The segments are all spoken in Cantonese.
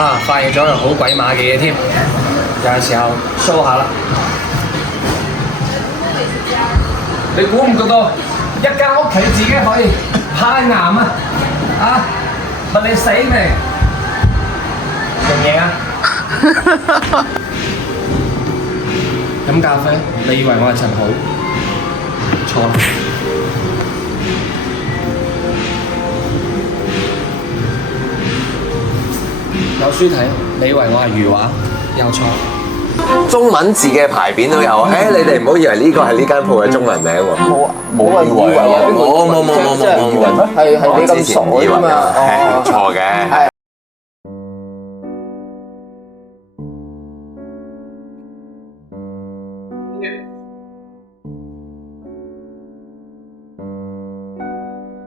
啊，發現咗樣好鬼馬嘅嘢添，就係時候 show 下啦。你估唔估到一間屋企自己可以攀岩啊？啊！問你死未？認唔認啊？飲咖啡，你以為我係陳好？錯。有書睇，你以為我係余華？又錯。中文字嘅牌匾都有，誒你哋唔好以為呢個係呢間鋪嘅中文名喎。冇以為啊！冇，係你咁傻㗎嘛？係錯嘅。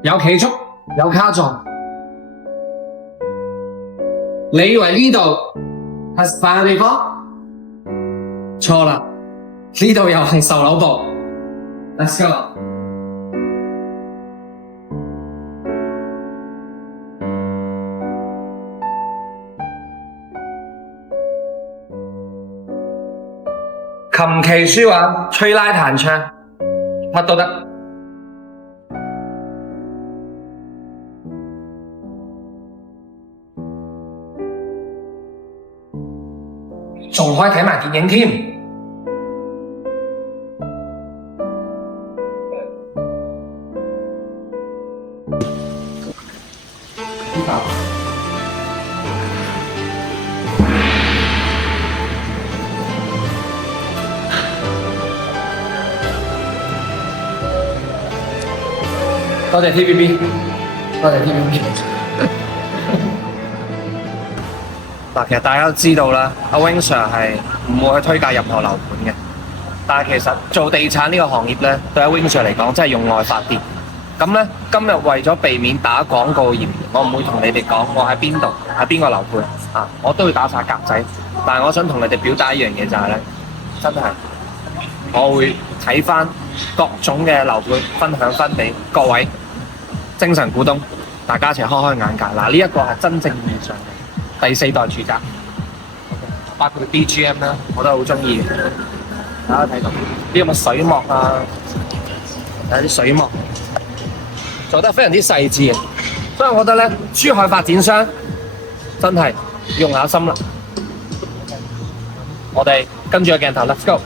有企速，有卡座。你以為呢度係食飯嘅地方？錯啦，呢度又係售樓部。Let's go。琴棋書畫、吹拉彈唱，乜都得。仲可以睇埋電影添。多謝 TVB， 多謝 TVB。嗱，其實大家都知道啦，阿 Wing Sir 係唔會去推介任何樓盤嘅。但係其實做地產呢個行業咧，對阿 Wing Sir 嚟講真係用愛發電。咁咧，今日為咗避免打廣告嫌，我唔會同你哋講我喺邊度，喺邊個樓盤啊，我都會打晒格仔。但係我想同你哋表達一樣嘢就係咧，真係我會睇翻各種嘅樓盤，分享翻俾各位精神股東，大家一齊開開眼界。嗱，呢一個係真正意義上嘅第四代住宅，包括 BGM 啦，我都好中意嘅。大家睇到呢有冇水幕啊？有啲水幕做得非常之細緻嘅，所以我覺得咧，珠海發展商真係用下心啦。我哋跟住個鏡頭 ，Let's go。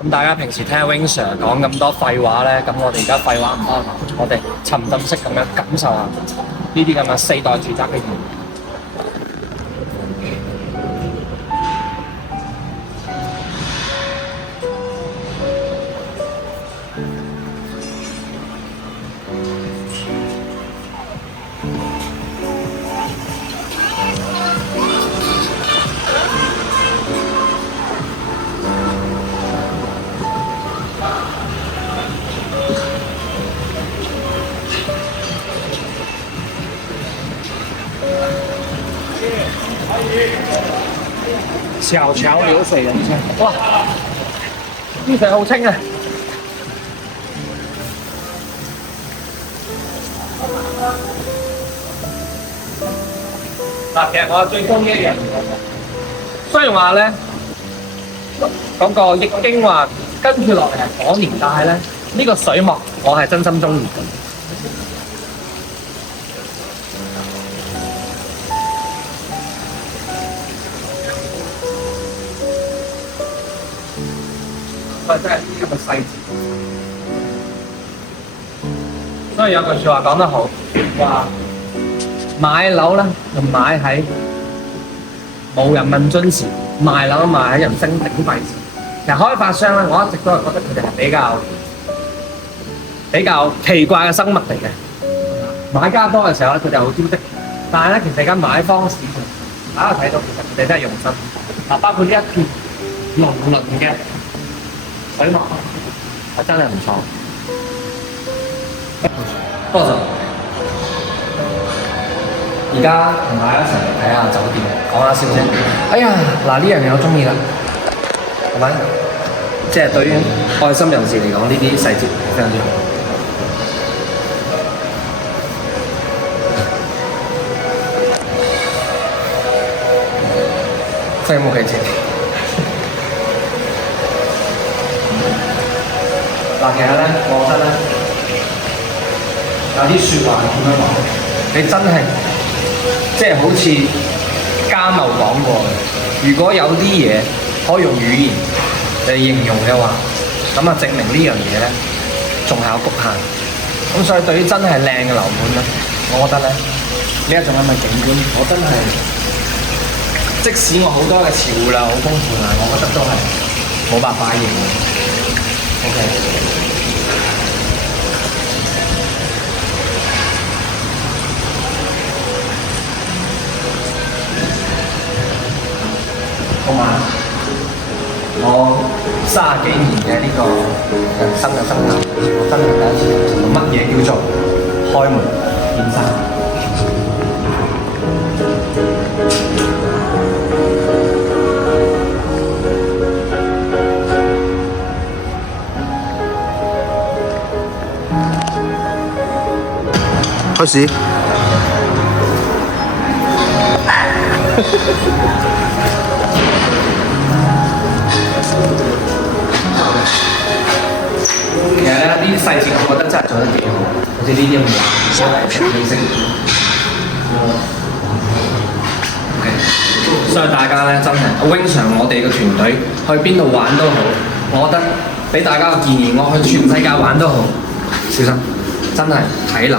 咁大家平時聽 Wing Sir 講咁多廢話咧，咁我哋而家廢話唔多講，我哋沉浸式咁樣感受下呢啲咁嘅四代住宅嘅原理。小橋流水人生，哇！啲水好清啊！嗱，其實我最中意一樣嘢，雖然話咧嗰個易經話跟住落嚟係火年，但係咧呢個水幕我係真心中意嘅。真係咁嘅細節，所以有句説話講得好，話買樓咧就買喺冇人問津時，賣樓賣喺人聲鼎沸時。其實開發商咧，我一直都係覺得佢哋係比較奇怪嘅生物嚟嘅。買家多嘅時候咧，佢哋好招積，但係咧，其實而家買方市場，大家睇到其實佢哋真係用心。嗱，包括呢一片濃濃嘅水幕係真係唔錯，多謝。而家同大家一齊嚟睇下酒店，講下笑先。哎呀，嗱呢樣嘢我中意啦，係咪？即係對於愛心人士嚟講，呢啲細節非常之好。真係冇計錢。嗱，其實咧，我覺得咧，有啲説話係點樣講？你真係即係好似家茂講過嘅，如果有啲嘢可以用語言嚟形容嘅話，咁啊證明呢樣嘢咧仲係有局限。咁所以對於真係靚嘅樓盤咧，我覺得咧呢一種咁嘅景觀，我真係即使我好多嘅詞彙量好豐富啦，我覺得都係冇辦法形容。OK。同埋我30幾年嘅呢個人生嘅生涯，我真係第一次知道乜嘢叫做開門見山。開始。其實咧，呢啲細節我覺得真係做得幾好，好似呢啲咁嘅顏色。OK， 所以大家咧真係，Wing Sir我哋嘅團隊去邊度玩都好，我覺得俾大家個建議，我去全世界玩都好，小心，真係睇樓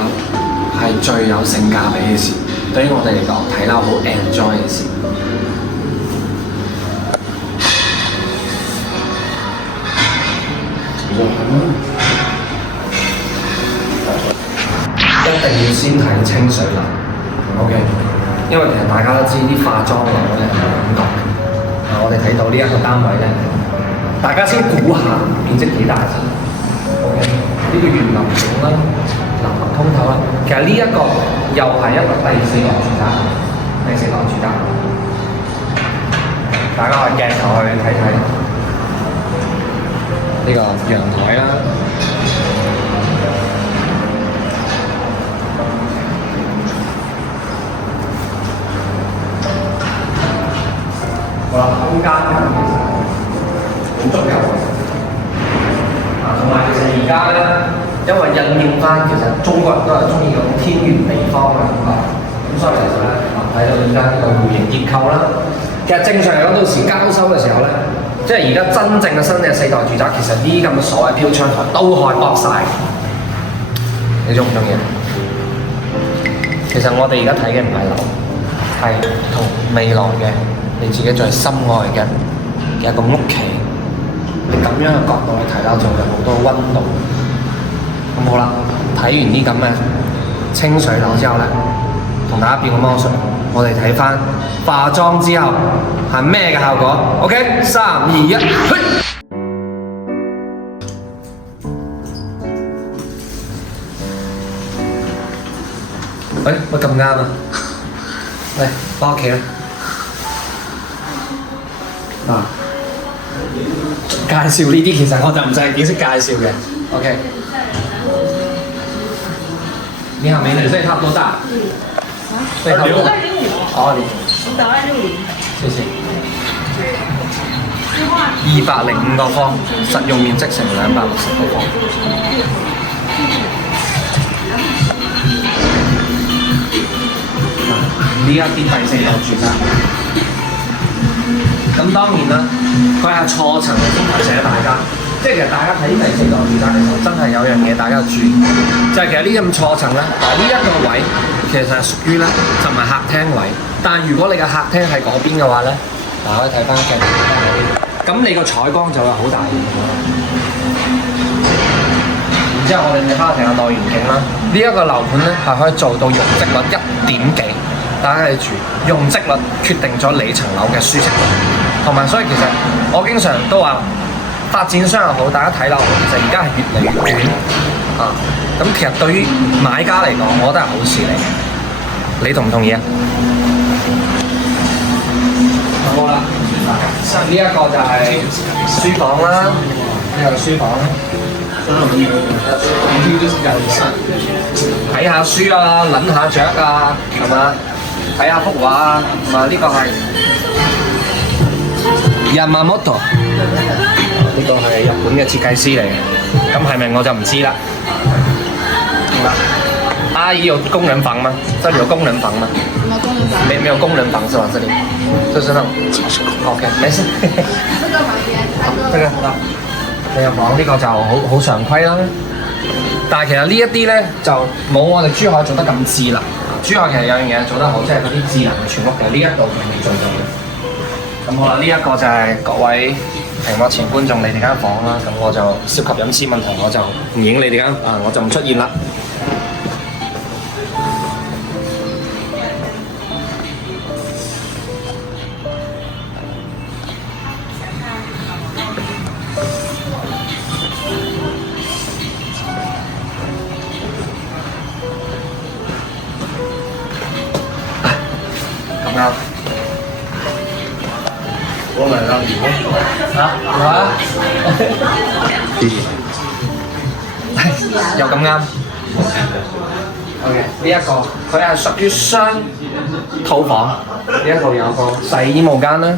係最有性價比嘅事。對於我哋嚟講，睇樓好 enjoy 嘅事。一定要先睇清水樓 ，OK， 因為其實大家都知啲化妝樓咧係咁講嘅。我哋睇到呢一個單位咧，大家先估下面積幾大先 ，OK， 呢個園林景啦，南北通透啦。其實呢一個又係一個第4代住宅，大家可以鏡頭去睇睇呢個陽台啦。好啦，空間其實好足夠同埋其實而家咧，因為應驗翻，其實中國人都係中意嗰種天圓地方嘅感覺，咁所以其實咧，睇到而家呢個戶型結構啦，其實正常嚟講，到時交收嘅時候咧，即係而家真正嘅新嘅4代住宅，其實呢啲咁嘅所謂飄窗台都可以駁晒。你中唔中意？其實我哋而家睇嘅唔係樓，係同未來嘅。你自己最心愛嘅一個屋企，你咁樣嘅角度去睇樓，就有好多溫度。咁好啦，睇完啲咁嘅清水樓之後咧，同大家變個魔術，我哋睇翻化妝之後係咩嘅效果 ？OK， 3、2、1，去！喂，咁啱啊！嚟，返屋企啦！介紹呢啲其實我就唔係幾識介紹嘅 ，OK。你好，美女，這套多大？這套多大？哦，你。謝謝。205個方，實用面積成260個方。呢一啲第4代住宅。咁當然啦，佢係錯層嘅先提醒大家，即係其實大家睇第4代住宅嘅時候，真係有樣嘢大家要注意，就係其實呢咁錯層咧，呢一個位其實係屬於咧就唔係客廳位，但係如果你嘅客廳喺嗰邊嘅話咧，嗱可以睇翻鏡頭嗰邊，咁你個採光就會好大嘅。然之後我哋睇翻成個內園景啦，呢一個樓盤咧係可以做到容積率1點幾。大家記住，容積率決定咗你層樓嘅舒適度，同埋所以其實我經常都話，發展商又好，大家睇樓，其實而家係越嚟越短啊。咁其實對於買家嚟講，我覺得係好事嚟嘅。你同唔同意啊？好啦，呢一個就係書房啦，呢個書房啦。睇下書啊，撚下雀啊，係嘛？睇下幅畫啊，同埋呢個係 Yamamoto，呢個係日本嘅設計師嚟嘅，咁係咪我就唔知啦。阿姨有工人房嗎？這裡有工人房嗎？什麼功能房？沒有工人房是吧？這裡就是那種，OK， 沒事。這個房間，這個你有房呢個就好常規啦。但係其實呢一啲咧就冇我哋珠海做得咁智能。珠海其實有樣嘢做得好，即係嗰啲智能嘅全屋，其實呢一度仲未做到嘅。咁好啦，呢一個就係各位屏幕前觀眾你哋間房啦。咁我就涉及隱私問題，我就唔影你哋間，我就唔出現啦。咁樣，我嚟啦，又咁啱。OK， 呢一個佢係屬於雙套房，呢一度有個洗衣毛間啦。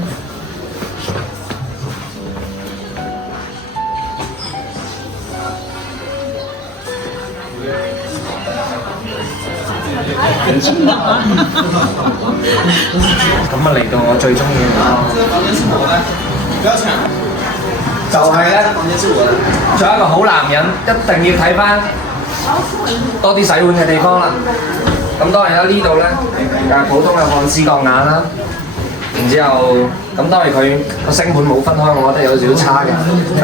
咁啊嚟到我最中意嘅，就係咧，作為一個好男人，一定要睇翻多啲洗碗嘅地方啦。咁當然啦，呢度咧係普通嘅漢斯鋼雅啦。然之後，咁當然佢個星盤冇分開，我覺得有少少差嘅。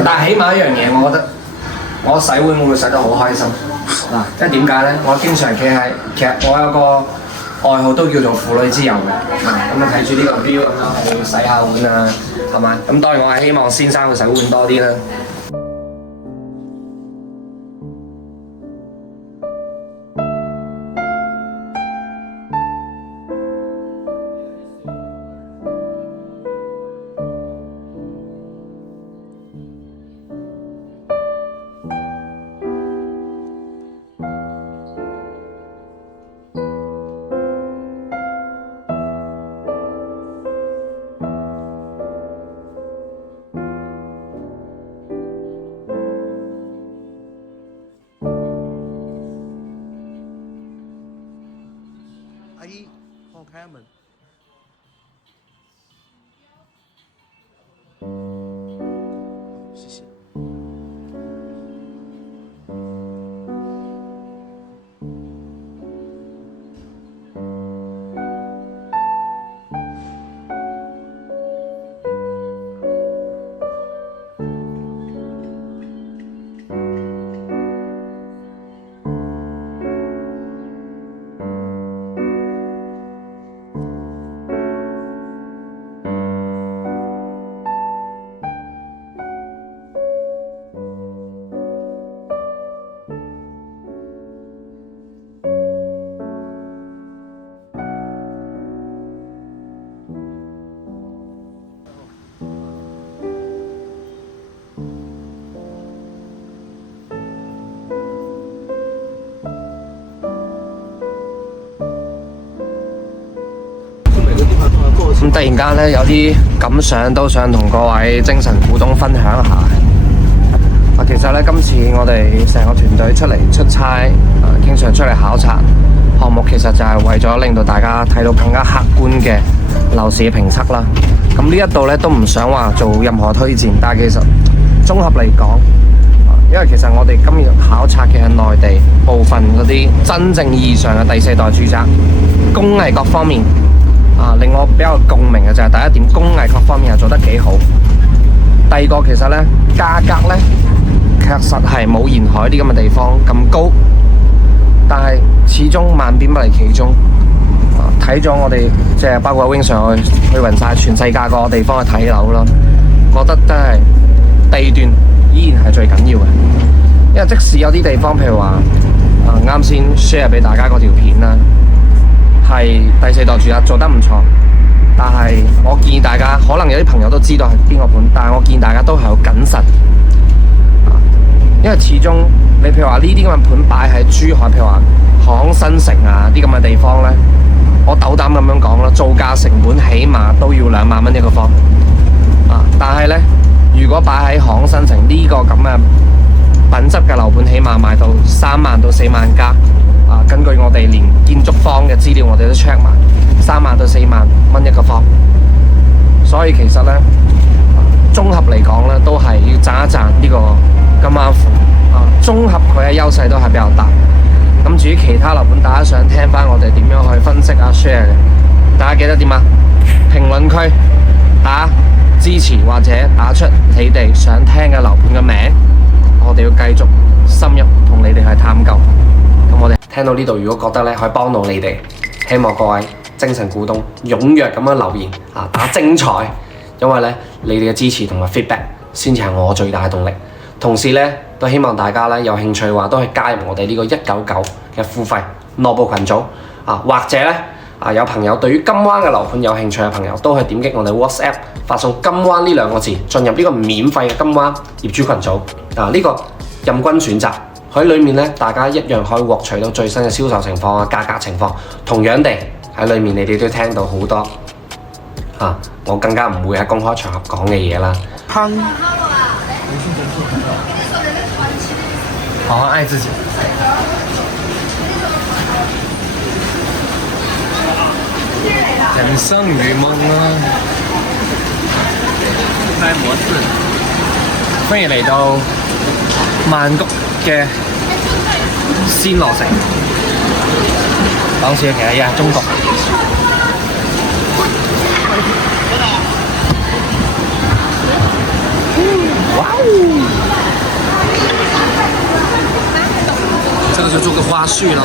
但係起碼一樣嘢，我覺得我洗碗會洗得好開心。嗱，即係點解咧？我經常其實我有個愛好都叫做婦女之友嘅，咁啊睇住呢個 view 咁樣去洗下碗啊，係咪？咁當然我係希望先生去洗碗多啲啦。阿姨，幫我開下門。謝謝。咁突然間咧有啲感想都想同各位精神股東分享下。其實咧今次我哋成個團隊出差，經常出嚟考察項目，其實就係為咗令到大家睇到更加客觀嘅樓市嘅評測啦。咁呢一度咧都唔想話做任何推薦，但係其實綜合嚟講，因為其實我哋今日考察嘅係內地部分嗰啲真正意義上嘅第四代住宅，工藝各方面令我比較共鳴嘅就係第一點，工藝各方面係做得幾好。第二個其實呢，價格呢，確實係冇沿海啲咁嘅地方咁高，但係始終萬變不離其宗。睇咗我哋即係包括 Wing Sir 去勻晒全世界各個地方去睇樓啦，覺得真係地段依然係最緊要嘅。因為即使有啲地方，譬如話啱先 share 俾大家嗰條片啦，係第四代住宅做得唔錯，但係我建議大家，可能有啲朋友都知道係邊個盤，但係我建議大家都係好謹慎，因為始終你譬如話呢啲咁嘅盤擺喺珠海，譬如話航新城啊啲咁嘅地方呢，我斗膽咁樣講啦，造價成本起碼都要2萬蚊一個方，但係呢，如果擺喺港新城呢個咁嘅品質嘅樓盤，起碼賣到3萬到4萬加。根據我哋連建築方嘅資料，我哋都 check 埋3萬到4萬蚊一個方。所以其實呢，綜合嚟講呢，都係要賺一賺呢個金灣府。綜合佢嘅優勢都係比較大。咁至於其他樓盤，大家想聽翻我哋點樣去分析share 嘅，大家記得點啊？評論區打支持或者打出你哋想聽嘅樓盤嘅名，我哋要繼續深入同你哋去探究。咁我哋聽到呢度，如果覺得咧可以幫到你哋，希望各位精神股東踴躍咁樣留言打精彩，因為咧你哋嘅支持同埋 feedback 先至係我最大嘅動力。同時咧都希望大家咧有興趣嘅話，都可以加入我哋呢個199嘅付費內部群組或者咧有朋友對於金灣嘅樓盤有興趣嘅朋友，都可以點擊我哋 WhatsApp 發送金灣呢2個字，進入呢個免費嘅金灣業主群組。呢個任君選擇，喺裏面咧大家一樣可以獲取到最新嘅銷售情況價格情況。同樣地喺裏面你哋都聽到好多我更加唔會喺公開場合講嘅嘢啦。好好愛自己。人生如夢開模式。歡迎嚟到曼谷嘅仙樂城。講笑其實係中國。哇哦！這個就做個花絮了。